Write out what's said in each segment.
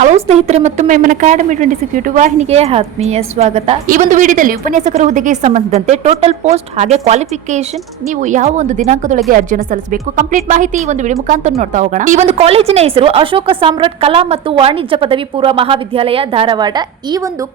Hello ಸ್ನೇಹಿತರೆ, ಮತ್ತೊಮ್ಮೆ M academy 26 YouTube ವಾಹಿನಿಗೆ ಆತ್ಮೀಯ ಸ್ವಾಗತ. ಈ ಒಂದು ವಿಡಿಯೋದಲ್ಲಿ ಉಪನ್ಯಾಸಕರ ಹುದ್ದೆಗೆ ಸಂಬಂಧಿಸಿದಂತೆ ಟೋಟಲ್ ಪೋಸ್ಟ್ ಹಾಗೆ ಕ್ವಾಲಿಫಿಕೇಶನ್, ನೀವು ಯಾವ ಒಂದು ದಿನಾಂಕದೊಳಗೆ ಅರ್ಜಿಯನ್ನು ಸಲ್ಲಿಸಬೇಕು, ಕಂಪ್ಲೀಟ್ ಮಾಹಿತಿ ಈ ಒಂದು ವಿಡಿಯೋ ಮುಖಾಂತರ ನೋಡ್ತಾ ಹೋಗೋಣ. ಈ ಒಂದು ಕಾಲೇಜಿನ ಹೆಸರು ಅಶೋಕ ಸಾಮ್ರಾಟ್ ಕಲಾ ಮತ್ತು ವಾಣಿಜ್ಯ ಪದವಿ ಪೂರ್ವ ಮಹಾವಿದ್ಯಾಲಯ, ಧಾರವಾಡ. ಈ ಒಂದು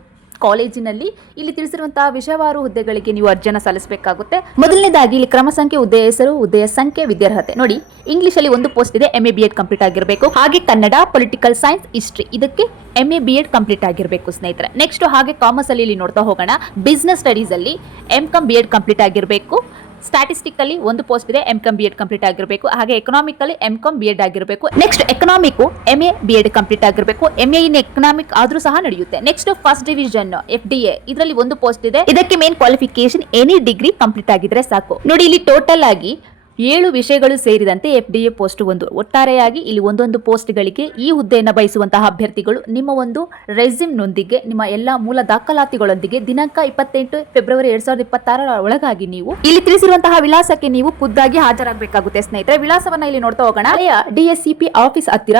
ಕಾಲೇಜಿನಲ್ಲಿ ಇಲ್ಲಿ ತಿಳಿಸಿರುವಂತಹ ವಿಷಯವಾರು ಹುದ್ದೆಗಳಿಗೆ ನೀವು ಅರ್ಜಿಯನ್ನು ಸಲ್ಲಿಸಬೇಕಾಗುತ್ತೆ. ಮೊದಲನೇದಾಗಿ ಇಲ್ಲಿ ಕ್ರಮ ಸಂಖ್ಯೆ, ಹುದ್ದೆಯ ಹೆಸರು, ಹುದ್ದೆಯ ಸಂಖ್ಯೆ, ವಿದ್ಯಾರ್ಹತೆ. ನೋಡಿ, ಇಂಗ್ಲಿಷ್ ಅಲ್ಲಿ ಒಂದು ಪೋಸ್ಟ್ ಇದೆ, MA BEd ಕಂಪ್ಲೀಟ್ ಆಗಿರಬೇಕು. ಹಾಗೆ ಕನ್ನಡ, ಪೊಲಿಟಿಕಲ್ ಸೈನ್ಸ್, ಹಿಸ್ಟ್ರಿ ಇದಕ್ಕೆ MA BEd ಕಂಪ್ಲೀಟ್ ಆಗಿರಬೇಕು ಸ್ನೇಹಿತರೆ. ನೆಕ್ಸ್ಟ್ ಹಾಗೆ ಕಾಮರ್ಸ್ ಅಲ್ಲಿ ಇಲ್ಲಿ ನೋಡ್ತಾ ಹೋಗೋಣ. ಬಿಸ್ನೆಸ್ ಸ್ಟಡೀಸ್ ಅಲ್ಲಿ MCom BEd ಕಂಪ್ಲೀಟ್ ಆಗಿರಬೇಕು. ಸ್ಟ್ಯಾಟಿಸ್ಟಿಕಲ್ಲಿ ಒಂದು ಪೋಸ್ಟ್ ಇದೆ, MCom BEd ಕಂಪ್ಲೀಟ್ ಆಗಿರಬೇಕು. ಹಾಗೆ ಎಕನಾಮಿಕಲ್ಲಿ MCom BEd ಆಗಿರಬೇಕು. Next economic MA BEd complete ಆಗಿರಬೇಕು. MA ಇನ್ ಎಕನಾಮಿಕ್ ಆದ್ರೂ ಸಹ ನಡೆಯುತ್ತೆ. ನೆಕ್ಸ್ಟ್ ಫಸ್ಟ್ ಡಿವಿಷನ್ FDA ಇದರಲ್ಲಿ ಒಂದು ಪೋಸ್ಟ್ ಇದೆ. ಇದಕ್ಕೆ main qualification any degree complete ಆಗಿದ್ರೆ ಸಾಕು. ನೋಡಿ, ಇಲ್ಲಿ ಟೋಟಲ್ ಆಗಿ 7 ವಿಷಯಗಳು ಸೇರಿದಂತೆ FDA ಪೋಸ್ಟ್ ಒಂದು. ಒಟ್ಟಾರೆಯಾಗಿ ಇಲ್ಲಿ ಒಂದೊಂದು ಪೋಸ್ಟ್ಗಳಿಗೆ ಈ ಹುದ್ದೆಯನ್ನು ಬಯಸುವಂತಹ ಅಭ್ಯರ್ಥಿಗಳು ನಿಮ್ಮ ಒಂದು ರೆಸ್ಯೂಮ್ನೊಂದಿಗೆ, ನಿಮ್ಮ ಎಲ್ಲ ಮೂಲ ದಾಖಲಾತಿಗಳೊಂದಿಗೆ ದಿನಾಂಕ 28 ಫೆಬ್ರವರಿ 2026 ಒಳಗಾಗಿ ನೀವು ಇಲ್ಲಿ ತಿಳಿಸಿರುವಂತಹ ವಿಳಾಸಕ್ಕೆ ನೀವು ಖುದ್ದಾಗಿ ಹಾಜರಾಗಬೇಕಾಗುತ್ತೆ ಸ್ನೇಹಿತರೆ. ವಿಳಾಸವನ್ನ ಇಲ್ಲಿ ನೋಡ್ತಾ ಹೋಗೋಣ. DSCP ಆಫೀಸ್ ಹತ್ತಿರ,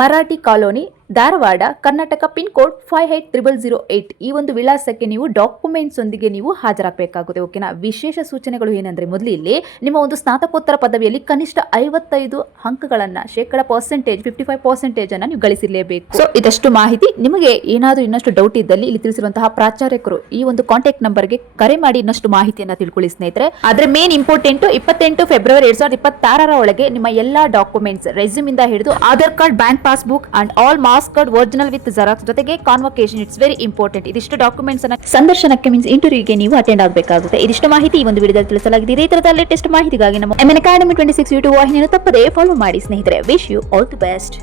Marathi colony, Dharwad, Karnataka, pin code 580008. ಈ ಒಂದು ವಿಳಾಸಕ್ಕೆ ನೀವು ಡಾಕ್ಯುಮೆಂಟ್ಸ್ ಒಂದಿಗೆ ನೀವು ಹಾಜರಾಗಬೇಕಾಗುತ್ತೆ. ಓಕೆನಾ. ವಿಶೇಷ ಸೂಚನೆಗಳು ಏನಂದ್ರೆ, ಮೊದಲು ಇಲ್ಲಿ ನಿಮ್ಮ ಒಂದು ಸ್ನಾತಕೋತ್ತರ ಪದವಿಯಲ್ಲಿ ಕನಿಷ್ಠ 55 ಅಂಕಗಳನ್ನ, ಶೇಕಡ ಪರ್ಸೆಂಟೇಜ್ 55% ಅನ್ನ ನೀವು ಗಳಿಸಿರಲೇಬೇಕು. ಸೊ ಇದಷ್ಟು ಮಾಹಿತಿ. ನಿಮಗೆ ಏನಾದರೂ ಇನ್ನಷ್ಟು ಡೌಟ್ ಇದ್ದಲ್ಲಿ ಇಲ್ಲಿ ತಿಳಿಸಿರುವಂತಹ ಪ್ರಾಚಾರ್ಯಕರು ಈ ಒಂದು ಕಾಂಟ್ಯಾಕ್ಟ್ ನಂಬರ್ಗೆ ಕರೆ ಮಾಡಿ ಇನ್ನಷ್ಟು ಮಾಹಿತಿಯನ್ನ ತಿಳ್ಕೊಳ್ಳಿ ಸ್ನೇಹಿತರೆ. ಆದ್ರೆ ಮೇನ್ ಇಂಪಾರ್ಟೆಂಟ್, 28 ಫೆಬ್ರವರಿ 2026 ಒಳಗೆ ನಿಮ್ಮ ಎಲ್ಲಾ ಡಾಕ್ಯುಮೆಂಟ್ಸ್, ರೆಸ್ಯೂಮ್ ಇಂದ ಹಿಡಿದು Aadhaar card, bank passbook and all marks card original with xerox ಜೊತೆಗೆ ಕಾನ್ವೊಕೇಶನ್, ಇಟ್ಸ್ ವೆರಿ ಇಂಪಾರ್ಟೆಂಟ್. ಇದಿಷ್ಟು ಡಾಕ್ಯುಮೆಂಟ್ಸ್ ಅನ್ನ ಸಂದರ್ಶನಕ್ಕೆ ಮೀನ್ಸ್ ಇಂಟರ್ವ್ಯೂಗೆ ನೀವು ಅಟೆಂಡ್ ಆಗಬೇಕಾಗುತ್ತೆ. ಇದಿಷ್ಟು ಮಾಹಿತಿ ಈ ಒಂದು ವಿಡಿಯೋದಲ್ಲಿ ತಿಳಿಸಲಾಗಿದೆ. ಇದೇ ತರಹದ ಲೇಟೆಸ್ಟ್ ಮಾಹಿತಿಗಾಗಿ ನಮ್ಮ ಎಂ ಅಕಾಡೆಮಿ 26 ಯೂಟ್ಯೂಬ್ ವಾಹಿನಿಯನ್ನು ತಪ್ಪದೇ ಫಾಲೋ ಮಾಡಿ ಸ್ನೇಹಿತರೆ. Wish you all the best.